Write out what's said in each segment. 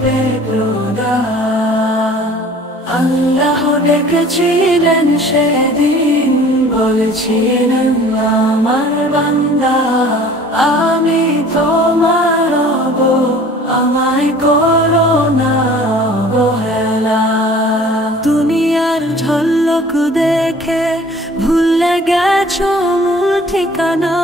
দিবে খোদা। আল্লাহ ডেকেছিলেন সেদিন, বলেছিলেন আমার বান্দা আমি তোমার রব, আমায় করো না অবহেলা। দুনিয়ার ঝলক দেখে ভুলে গেছো মূল ঠিকানা,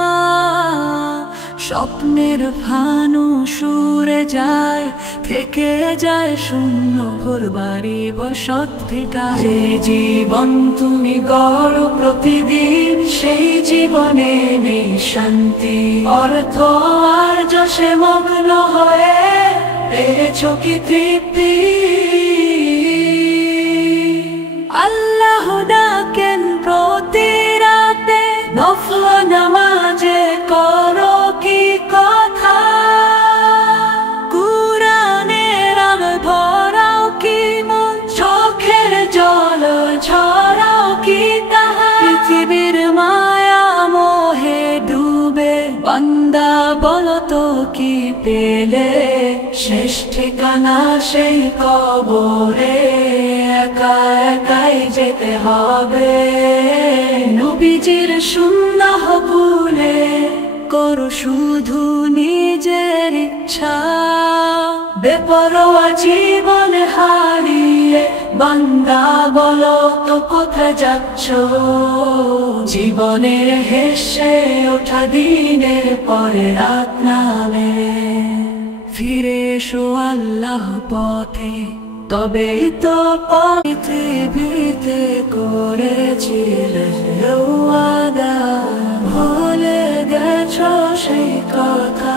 স্বপ্নের ফানুস উড়ে যায়, থেকে যায় শূন্য ঘর বাড়ি বসত ঠিকানা। যে জীবন তুমি গড়ো প্রতিদিন, সেই জীবনে নেই শান্তি, অর্থ আর যশে মগ্ন হয়ে পেয়েছো কি তৃপ্তি? আল্লাহ ডাকেন প্রতি রাতে, নফল নামাজে করো কি কথা, কুরআনের আলো ভরাও কি মন, চোখের জল ঝরাও কি তাহা। পৃথিবীর মায়া মোহে ডুবে বান্দা বলো তো কি পেলে, শেষ ঠিকানা সেই কবরে, একা একাই যেতে হবে। নবীজির সুন্নাহ ভুলে করো শুধু নিজের ইচ্ছা, বেপরোয়া জীবন হারিয়ে বান্দা বলো তো কোথায় যাচ্ছ? জীবনের হেসে ওঠা দিনের পরে রাত নামে, ফিরে এসো আল্লাহ পথে, তবেই তো পৃথিবীতে করেছিলে ওয়াদা, ভুলে গেছো সেই কথা।